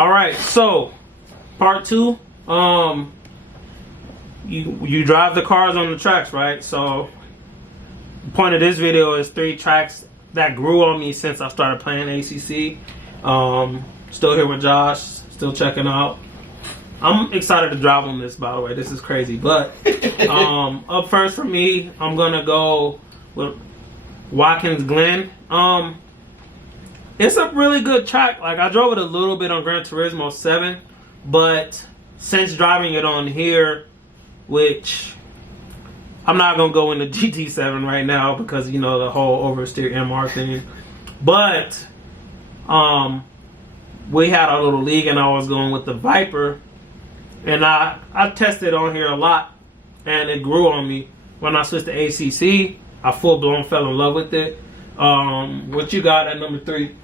All right, so part 2. You drive the cars on the tracks, right? So the point of this video is 3 tracks that grew on me since I started playing ACC. Still here with Josh, still checking out. I'm excited to drive on this, by the way. This is crazy. But up first for me, I'm gonna go with Watkins Glen. It's a really good track. Like, I drove it a little bit on Gran Turismo 7, but since driving it on here, which I'm not gonna go into GT7 right now because, you know, the whole oversteer MR thing, but we had our little league and I was going with the Viper, and I tested on here a lot, and it grew on me. When I switched to ACC, I full blown fell in love with it. What you got at number 3?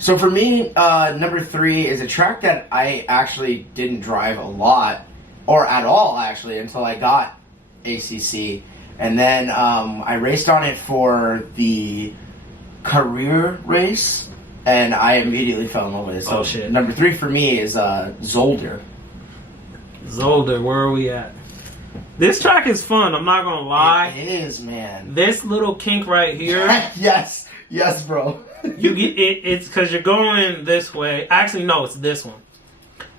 So for me, number 3 is a track that I actually didn't drive a lot, or at all actually, until I got ACC. And then I raced on it for the career race, and I immediately fell in love with it. So shit. Number 3 for me is Zolder. Zolder, where are we at? This track is fun, I'm not gonna lie. It is, man. This little kink right here. Yes, bro. You get it's because you're going this way. Actually, no, it's this one.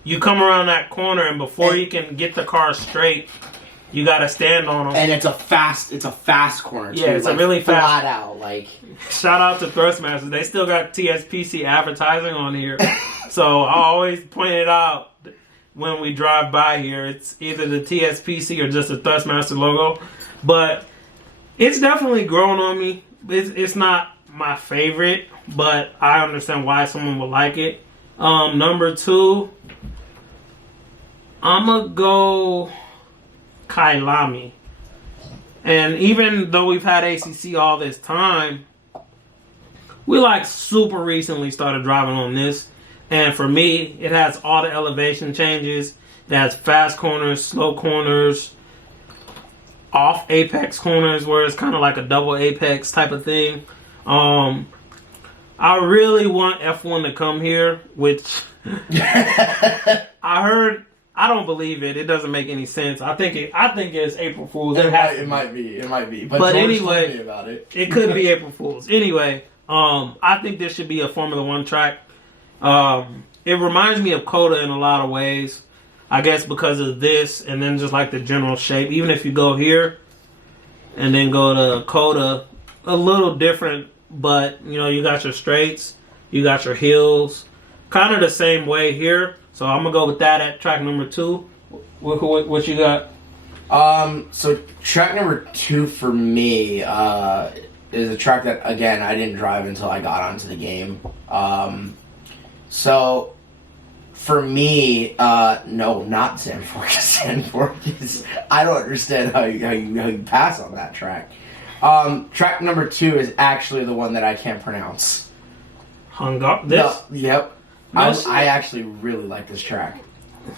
You come around that corner, and before you can get the car straight, you gotta stand on them. And it's a fast corner too. Yeah, it's like, a really fast. Flat out, like. Shout out to Thrustmasters. They still got TSPC advertising on here, so I always point it out when we drive by here. It's either the TSPC or just the Thrustmaster logo, but it's definitely grown on me. It's not my favorite, but I understand why someone would like it. Number 2, I'm gonna go Kailami. And even though we've had ACC all this time, we like super recently started driving on this. And for me, it has all the elevation changes. It has fast corners, slow corners, off apex corners where it's kind of like a double apex type of thing. I really want F1 to come here, which I heard. I don't believe it. It doesn't make any sense. I think it's April Fool's. It might be. But anyway, told me about it. It could be April Fool's. Anyway, I think this should be a Formula One track. It reminds me of Coda in a lot of ways. I guess because of this, and then just like the general shape. Even if you go here and then go to Coda, a little different, but you know, you got your straights, you got your hills, kind of the same way here. So I'm gonna go with that at track number 2. What you got? So track number 2 for me is a track that, again, I didn't drive until I got onto the game. So for me, no, not Zandvoort. Zandvoort is, I don't understand how you pass on that track. Track number 2 is actually the one that I can't pronounce. This? No, yep. No, I actually really like this track.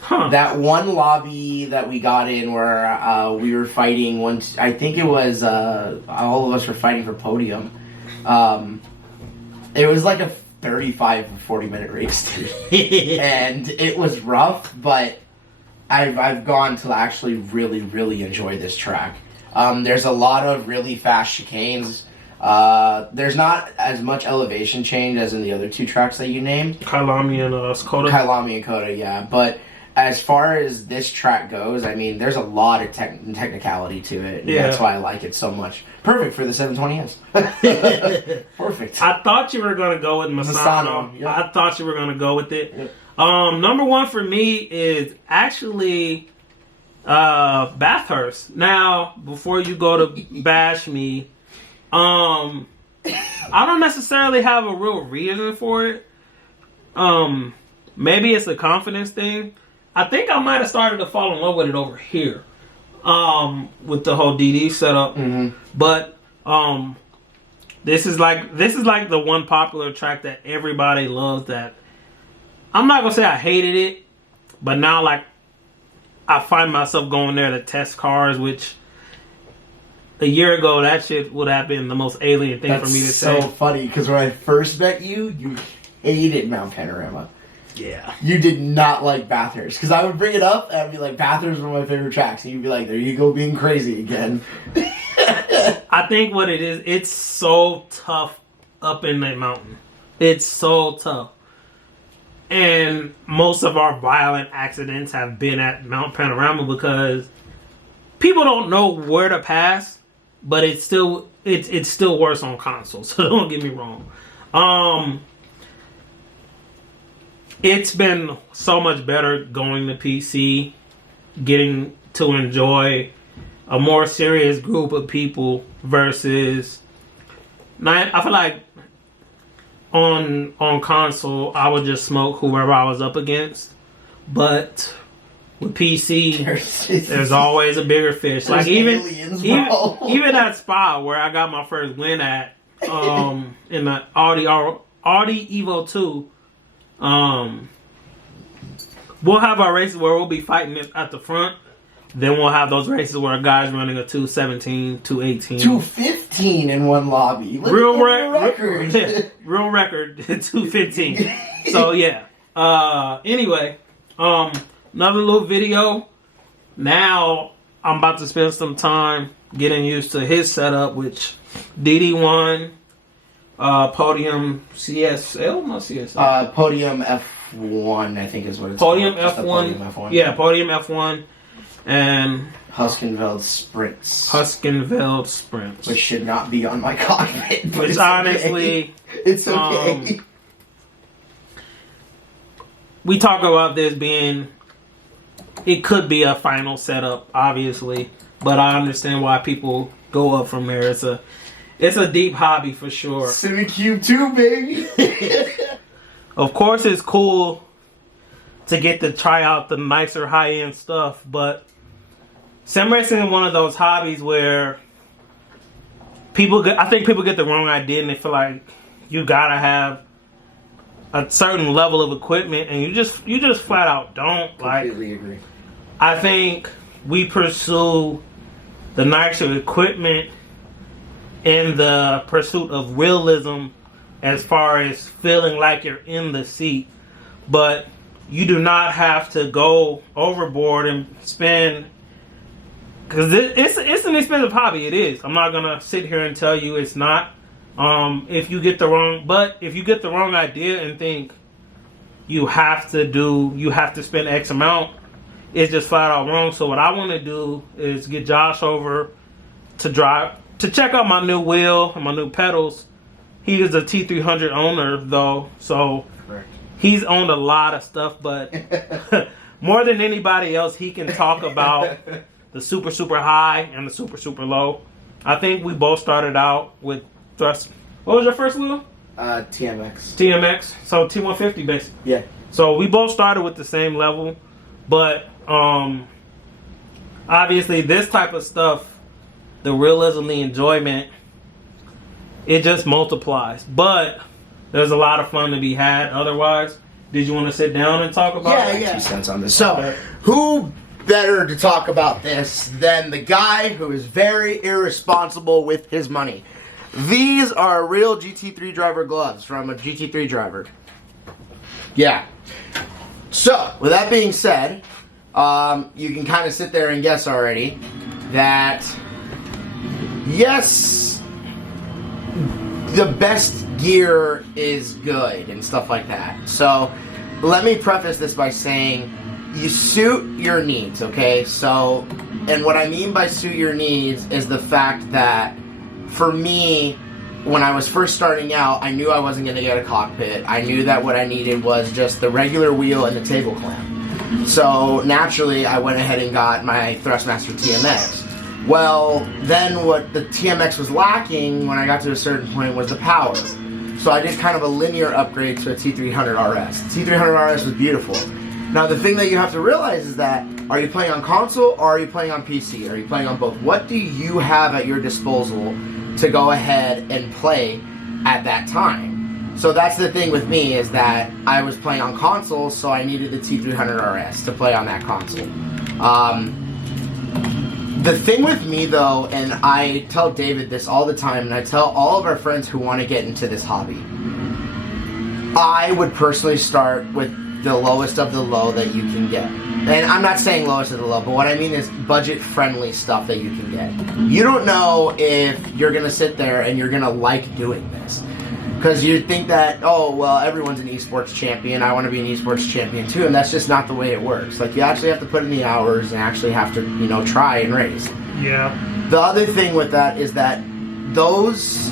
Huh. That one lobby that we got in where we were fighting once, I think it was all of us were fighting for podium. It was like a 35 or 40 minute race, and it was rough, but I've gone to actually really enjoy this track. There's a lot of really fast chicanes. There's not as much elevation change as in the other 2 tracks that you named. Kailami and Coda. Kailami and Coda, yeah. But as far as this track goes, I mean, there's a lot of technicality to it. Yeah. That's why I like it so much. Perfect for the 720S. Perfect. I thought you were going to go with Misano. Yep. I thought you were going to go with it. Yep. Number 1 for me is actually Bathurst. Now, before you go to bash me, I don't necessarily have a real reason for it. Maybe it's a confidence thing. I think I might have started to fall in love with it over here, with the whole DD setup. Mm-hmm. But this is like the one popular track that everybody loves. That I'm not gonna say I hated it, but now like I find myself going there to test cars, which a year ago that shit would have been the most alien thing for me to say. That's so funny because when I first met you, you hated Mount Panorama. Yeah. You did not like Bathurst. Because I would bring it up and I'd be like, Bathurst is one of my favorite tracks. And you'd be like, there you go being crazy again. I think what it is, it's so tough up in that mountain. It's so tough. And most of our violent accidents have been at Mount Panorama because people don't know where to pass, but it's still worse on console. So don't get me wrong. It's been so much better going to PC, getting to enjoy a more serious group of people versus. I feel like on console I would just smoke whoever I was up against, but with PC there's always a bigger fish. Like even that spot where I got my first win at in the Audi Evo 2. We'll have our races where we'll be fighting at the front. Then we'll have those races where a guy's running a 217, 218. 215 in one lobby. Real record. Real record, 215. So, yeah. Anyway, another little video. Now, I'm about to spend some time getting used to his setup, which DD1, Podium CSL? Not CSL. Podium F1, I think is what it's Podium called. F1. Podium F1. Yeah, Podium F1. And Huskenveld Sprints. Which should not be on my cockpit. Which honestly... It's okay. We talk about this being... It could be a final setup, obviously. But I understand why people go up from there. It's a deep hobby for sure. CineCube 2, baby! Of course it's cool to get to try out the nicer high-end stuff, but sim racing is one of those hobbies where I think people get the wrong idea and they feel like you gotta have a certain level of equipment, and you just flat out don't. Completely agree. I think we pursue the nicer equipment in the pursuit of realism as far as feeling like you're in the seat, but you do not have to go overboard and spend, because it's an expensive hobby. It is. I'm not gonna sit here and tell you it's not. If you get the wrong idea and think you have to spend X amount, it's just flat out wrong. So what I want to do is get Josh over to check out my new wheel and my new pedals. He is a T300 owner though, so correct. He's owned a lot of stuff, but more than anybody else, he can talk about the super, super high and the super, super low. I think we both started out with thrust. What was your first wheel? TMX. So T150 basically. Yeah. So we both started with the same level, but obviously this type of stuff, the realism, the enjoyment, it just multiplies. But there's a lot of fun to be had otherwise. Did you want to sit down and talk about it? Yeah. 2 cents on this. So, who better to talk about this than the guy who is very irresponsible with his money? These are real GT3 driver gloves from a GT3 driver. Yeah. So, with that being said, you can kind of sit there and guess already that, yes, the best gear is good and stuff like that. So let me preface this by saying you suit your needs, okay? So, and what I mean by suit your needs is the fact that for me, when I was first starting out, I knew I wasn't going to get a cockpit. I knew that what I needed was just the regular wheel and the table clamp. So naturally, I went ahead and got my Thrustmaster TMX. Well, then what the TMX was lacking when I got to a certain point was the power. So I did kind of a linear upgrade to a T300 RS. The T300 RS was beautiful. Now the thing that you have to realize is that, are you playing on console or are you playing on PC? Are you playing on both? What do you have at your disposal to go ahead and play at that time? So that's the thing with me, is that I was playing on console, so I needed the T300 RS to play on that console. The thing with me though, and I tell David this all the time, and I tell all of our friends who want to get into this hobby, I would personally start with the lowest of the low that you can get. And I'm not saying lowest of the low, but what I mean is budget-friendly stuff that you can get. You don't know if you're going to sit there and you're going to like doing this. Because you think that, oh, well, everyone's an esports champion. I want to be an esports champion too. And that's just not the way it works. Like, you actually have to put in the hours and actually have to, you know, try and race. Yeah. The other thing with that is that those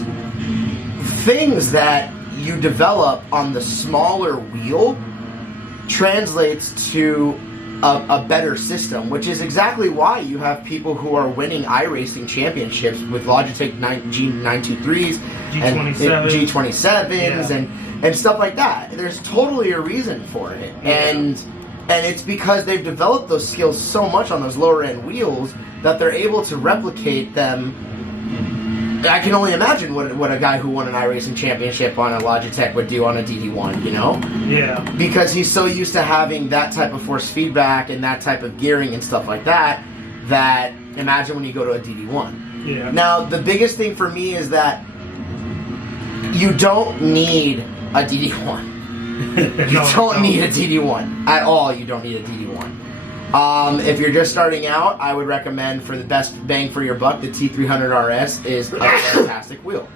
things that you develop on the smaller wheel translates to a better system, which is exactly why you have people who are winning iRacing championships with Logitech G923s and G27s and stuff like that. There's totally a reason for it, and it's because they've developed those skills so much on those lower end wheels that they're able to replicate them. I can only imagine what a guy who won an iRacing championship on a Logitech would do on a DD1, you know? Yeah. Because he's so used to having that type of force feedback and that type of gearing and stuff like that, that imagine when you go to a DD1. Yeah. Now, the biggest thing for me is that you don't need a DD1. You don't need a DD1. At all, you don't need a DD1. If you're just starting out, I would recommend, for the best bang for your buck, the T300 RS is a fantastic wheel.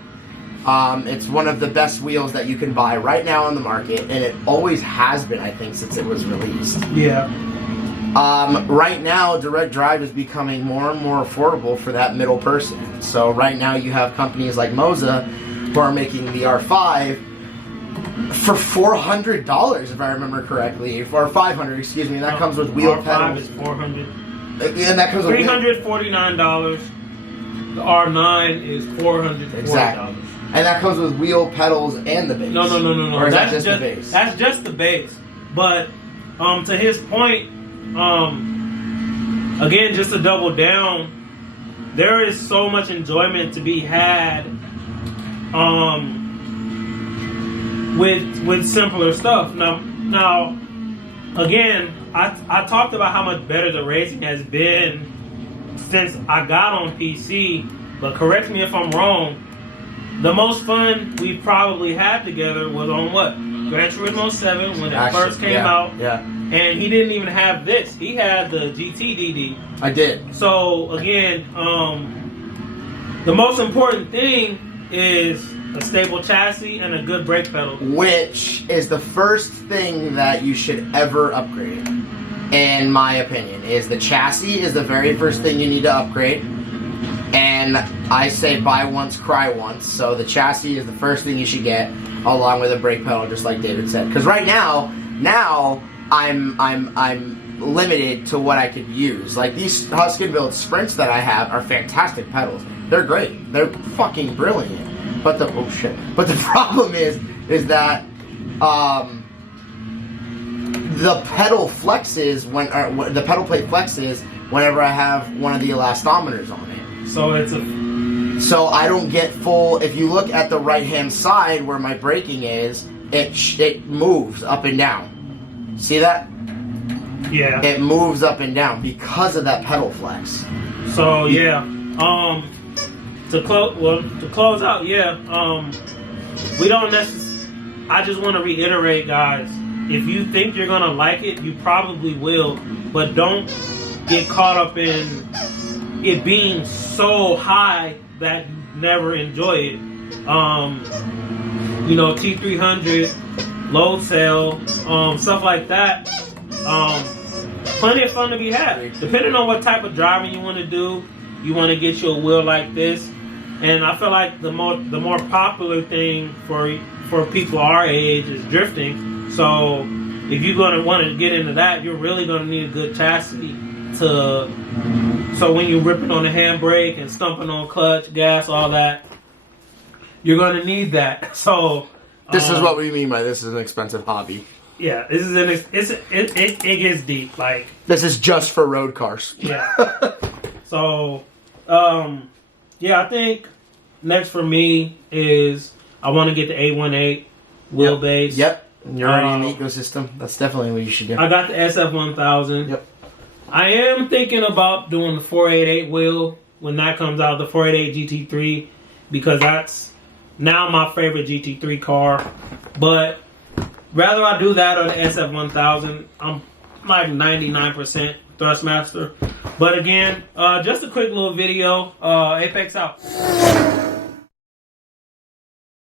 It's one of the best wheels that you can buy right now on the market, and it always has been, I think, since it was released. Yeah. Right now, direct drive is becoming more and more affordable for that middle person. So right now you have companies like Moza who are making the R5 for $400, if I remember correctly, or $500, excuse me. That comes with wheel R5 pedals. is $400. And that comes with $349. The R9 is $440. Exactly. And that comes with wheel pedals and the base. No. Or is that just the base? That's just the base. But to his point, again, just to double down, there is so much enjoyment to be had. With simpler stuff. Now, again, I talked about how much better the racing has been since I got on PC, but correct me if I'm wrong, the most fun we probably had together was on what? Gran Turismo 7 when it first came out. Yeah. And he didn't even have this. He had the GTDD. I did. So, again, the most important thing is a stable chassis and a good brake pedal. Which is the first thing that you should ever upgrade, in my opinion. Is the chassis is the very first thing you need to upgrade. And I say buy once, cry once. So the chassis is the first thing you should get, along with a brake pedal, just like David said. Because right now I'm limited to what I could use. Like these Husky build sprints that I have are fantastic pedals. They're great. They're fucking brilliant. But the problem is that the pedal flexes when the pedal plate flexes whenever I have one of the elastometers on it. So I don't get full. If you look at the right hand side where my braking is, it moves up and down. See that? Yeah. It moves up and down because of that pedal flex. So yeah. To close out, we don't necessarily. I just want to reiterate, guys. If you think you're gonna like it, you probably will, but don't get caught up in it being so high that you never enjoy it. T300, load cell, stuff like that. Plenty of fun to be had. Depending on what type of driving you want to do, you want to get you a wheel like this. And I feel like the more popular thing for people our age is drifting. So if you're going to want to get into that, you're really going to need a good chassis so when you're ripping on the handbrake and stumping on clutch, gas, all that, you're going to need that. So this is what we mean by this is an expensive hobby. Yeah, this is it gets deep. Like this is just for road cars. Yeah. So I think next for me is I want to get the 818 wheelbase. Yep. You're already in the ecosystem. That's definitely what you should do. I got the SF1000. Yep. I am thinking about doing the 488 wheel when that comes out, the 488 GT3, because that's now my favorite GT3 car. But Rather I do that or the SF1000. I'm like 99% Thrustmaster. But again, just a quick little video. Apex out.